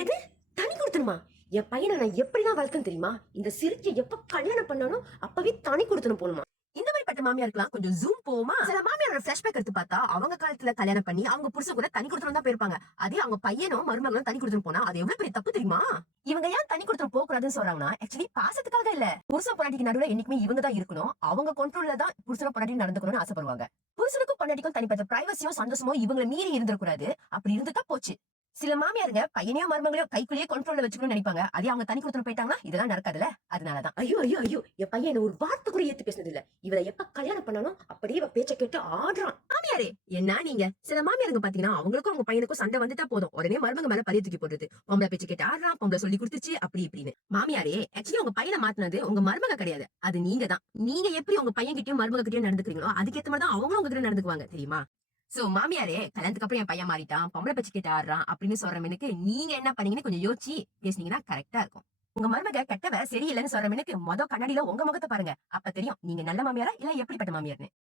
எது? தனி கொடுத்தணுமா? என் பையனை நான் எப்படிலாம் வளர்த்தேன்னு தெரியுமா? இந்த சிரிச்ச எப்ப கல்யாணம் பண்ணானோ அப்பவே தனி கொடுத்தணும் போணுமா? இந்த மாதிரி பட்ட மாமியாருக்கலாம் கொஞ்சம் ஜூம் போமா. சில மாமியாரோட பிளாஷ்பேக் எடுத்து பார்த்தா அவங்க காலத்துல கல்யாணம் பண்ணி அவங்க புருஷன் கூட தனி கொடுத்தணும் தான் போயிருப்பாங்க. அதே அவங்க பையனும் மருமகளும் தனி கொடுத்தணும் போனா அது எவ்வளவு பெரிய தப்பு தெரியுமா? இவங்க ஏன் தனி கொடுத்தணும் போக கூடாதுன்னு சொல்றாங்கன்னா ஆக்சுவலி பாசத்துக்காக இல்ல. புருஷன் பொண்டாட்டிக்கு நடுவுல என்னைக்குமே இவங்க தான் இருக்கணும். அவங்க கண்ட்ரோல்ல தான் புருஷனும் பொண்டாட்டி நடந்துக்கணும்னு ஆசைப்படுவாங்க. புருஷனுக்கும் பொண்டாட்டிக்கும் தனிப்பட்ட பிரைவசியும் சந்தோஷமோ இவங்களை மீறி இருந்திருக்கூடாது. அப்படி இருந்துட்டா போச்சு. சில மாமியாருங்க பையனையும் மருமகளையும் கைக்குள்ளேயே கண்ட்ரோல்ல வச்சுக்கணும்னு நினைப்பாங்க. அதே அவங்க தனி கொடுத்துட்டு போயிட்டாங்கன்னா இதெல்லாம் நடக்காதுல்ல. அதனாலதான் ஐயோ ஐயோ ஐயோ என் பையன் ஒரு வார்த்தை கூட ஏத்து பேசினது இல்ல. இவரை எப்ப கல்யாணம் பண்ணாலும் அப்படியே இவ பேச்ச கேட்டு ஆடுறான். மாமியாரே என்ன நீங்க சில மாமியாருங்க பாத்தீங்கன்னா அவங்களுக்கும் அவங்க பையனுக்கும் சண்டை வந்துட்டா போதும் உடனே மருமக மேல பழைய தூக்கி போடுறது. பொம்பளை பேச்சு கேட்டு ஆடுறான், பொம்பளை சொல்லி கொடுத்துச்சு அப்படி இப்படின்னு. மாமியாரே ஆக்சுவலி உங்க பையனை மாத்தினது உங்க மருமக கிடையாது, அது நீங்க தான். நீங்க எப்படி உங்க பையன் கிட்டயும் மருமக கிட்டயும் நடந்துக்கிறீங்களோ அதுக்கேத்த மாதிரி தான் அவங்களும் உங்ககிட்ட நடந்துக்குவாங்க தெரியுமா? சோ மாமியாரே கல்யாணத்துக்கு அப்புறம் என் பையன் மாறிட்டான், பொம்பளை பேச்சு கேட்டு ஆடுறான் அப்படின்னு சொல்றவனுக்கு நீங்க என்ன பண்ணீங்கன்னு கொஞ்சம் யோசிச்சு பேசுனீங்கன்னா கரெக்டா இருக்கும். உங்க மருமக கெட்டவ சரியில்லைன்னு சொல்றவனுக்கு கண்ணாடியில உங்க முகத்தை பாருங்க. அப்ப தெரியும் நீங்க நல்ல மாமியாரா இல்ல எப்படிப்பட்ட மாமியார்னு.